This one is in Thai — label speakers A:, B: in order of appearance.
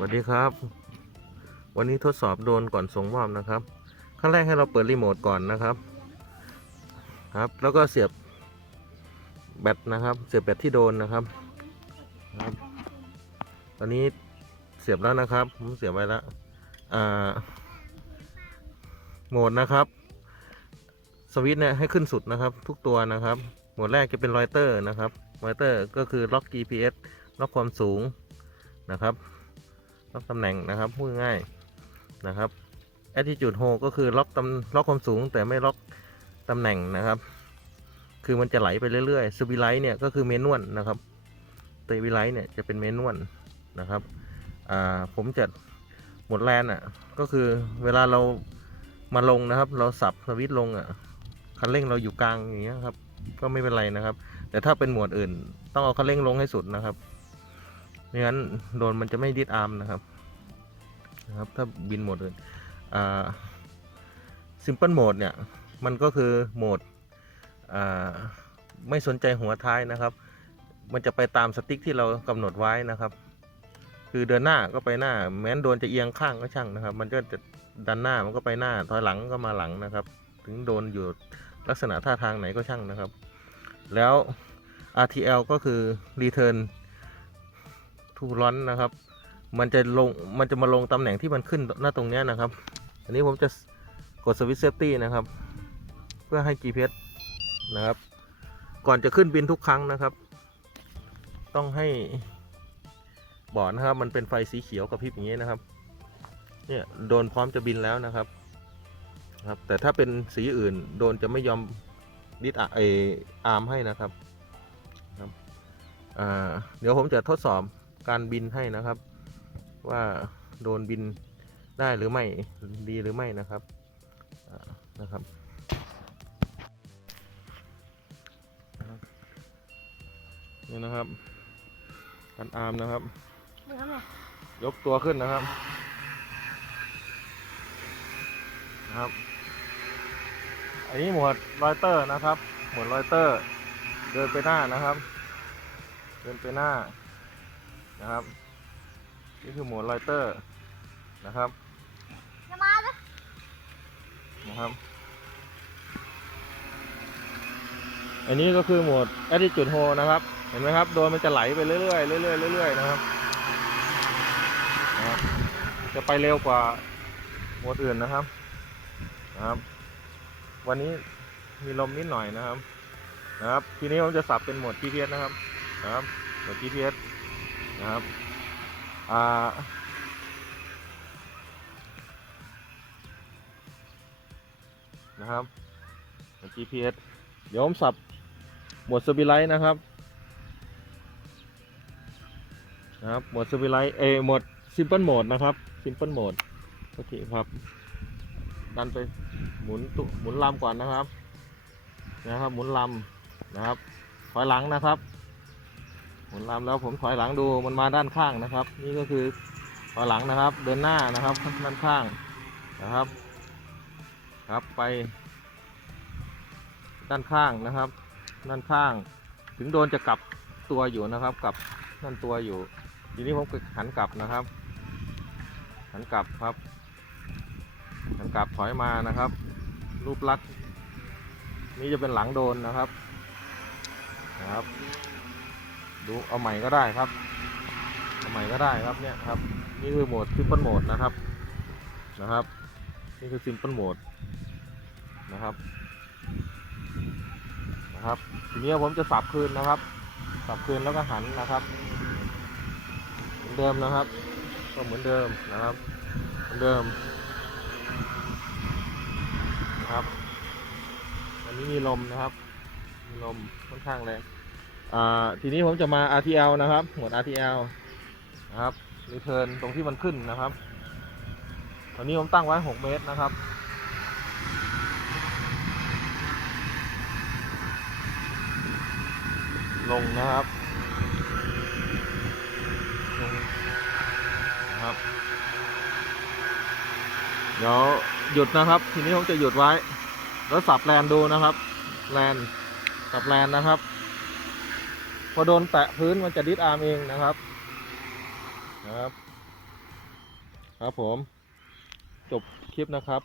A: วัสดีครับ วันนี้ทดสอบโดนก่อนส่งมอบนะครับขั้นแรกให้เราเปิดรีโมทก่อนนะครับ ครับ แล้วก็เสียบแบตนะครับ เสียบแบตที่โดนนะครับครับตอนนี้เสียบแล้วนะครับผมเสียบไว้แล้วอ่าโหมดนะครับ สวิตช์เนี่ยให้ขึ้นสุดนะครับ ทุกตัวนะครับ โหมดแรกจะเป็นรอยเตอร์นะครับรอยเตอร์ก็คือล็อก GPS ล็อกความสูงนะครับ ล็อกตำแหน่งนะครับพูดง่ายนะครับ attitude hold ก็คือล็อกตำล็อกความสูงแต่ไม่ล็อกตำแหน่งนะครับ คือมันจะไหลไปเรื่อยๆ s ูบิไลท์เนี่ยก็คือเมนวลนะครับเตวิไลท์เนี่ยจะเป็นเมนวลนะครับผมจะหมดแลนอะก็คือเวลาเรามาลงนะครับ เราสับสวิตช์ลงอะคันเร่งเราอยู่กลางอย่างเงี้ยครับ ก็ไม่เป็นไรนะครับ แต่ถ้าเป็นหมวดอื่น ต้องเอาคันเร่งลงให้สุดนะครับ ไม่งั้นโดนมันจะไม่ดิดอาร์มนะครับนะครับ ถ้าบินโหมดอื่นอ่าซิมเปิลโหมดเนี่ย มันก็คือโหมดอ่าไม่สนใจหัวท้ายนะครับ มันจะไปตามสติ๊กที่เรากำหนดไว้นะครับ คือเดินหน้าก็ไปหน้า แม้นโดนจะเอียงข้างก็ช่างนะครับ มันก็จะดันหน้ามันก็ไปหน้า ถอยหลังก็มาหลังนะครับ ถึงโดนอยู่ลักษณะท่าทางไหนก็ช่างนะครับ แล้ว RTL ก็คือ Return to Launch นะครับ มันจะลงมันจะมาลงตำแหน่งที่มันขึ้นหน้าตรงนี้นะครับ อันนี้ผมจะกด Switch Safety นะครับ เพื่อให้ GPS นะครับ ก่อนจะขึ้นบินทุกครั้งนะครับ ต้องให้บอร์ดนะครับ มันเป็นไฟสีเขียวกับพริบอย่างนี้นะครับ เนี่ยโดนพร้อมจะบินแล้วนะครับครับ แต่ถ้าเป็นสีอื่นโดนจะไม่ยอมดิดอะเออาร์มให้นะครับครับเดี๋ยวผมจะทดสอบ การบินให้นะครับ ว่าโดนบินได้หรือไม่ดีหรือไม่นะครับนะครับนี่นะครับการอาร์มนะครับ ยกตัวขึ้นนะครับนะครับอันนี้หมวดรอยเตอร์นะครับ หมวดรอยเตอร์ เดินไปหน้านะครับ เดินไปหน้า นะครับ นี่คือหมวดรอยเตอร์นะครับ
B: จะมาเลย
A: นะครับอันนี้ก็คือโหมด attitude hold นะครับ เห็นไหมครับ โดยมันจะไหลไปเรื่อยๆเรื่อยๆเรื่อยๆนะครับนะครับจะไปเร็วกว่าโหมดอื่นนะครับ นะครับ วันนี้มีลมนิดหน่อยนะครับ นะครับ ทีนี้ผมจะสับเป็นโหมด GPS นะครับ นะครับโหมด GPS นะครับอ่านะครับ GPS เดี๋ยวผมสับโหมดสวิไลท์นะครับนะครับโหมดสวิไลท์เอโหมดซิมเปิลโหมดนะครับซิมเปิลโหมดโอเคครับ ดันไปหมุนตุหมุนลำก่อนนะครับ นะครับ หมุนลำนะครับถอยหลังนะครับ หมุนลำแล้วผมถอยหลังดูมันมาด้านข้างนะครับ นี่ก็คือถอยหลังนะครับ เดินหน้านะครับด้านข้างนะครับ ครับไป ด้านข้างนะครับ ด้านข้าง ถึงโดนจะกลับตัวอยู่นะครับกลับนั่นตัวอยู่ ทีนี้ผมหันกลับนะครับ หันกลับครับ หันกลับถอยมานะครับ รูปลักษณ์นี่จะเป็นหลังโดนนะครับนะครับ ดูเอาใหม่ก็ได้ครับ เอาใหม่ก็ได้ครับเนี่ยครับ นี่คือโหมดซิมเปิลโหมดนะครับนะครับ นี่คือซิมเปิลโหมดนะครับนะครับ ทีนี้ผมจะสับคืนนะครับ สับคืนแล้วก็หันนะครับเหมือนเดิมนะครับ ก็เหมือนเดิมนะครับ เหมือนเดิมนะครับวันนี้มีลมนะครับ มีลมค่อนข้างแรง อ่าทีนี้ผมจะมา RTL นะครับ หมวด RTL นะครับรีเทิร์นตรงที่มันขึ้นนะครับตอนนี้ผมตั้งไว้ 6 เมตรนะครับลงนะครับลงนะครับ เดี๋ยวหยุดนะครับ ทีนี้ผมจะหยุดไว้ แล้วสับแลนดูนะครับ แลนสับแลนนะครับ พอโดนแตะพื้นมันจะดิสอาร์มเองนะครับครับ ครับผม จบคลิปนะครับ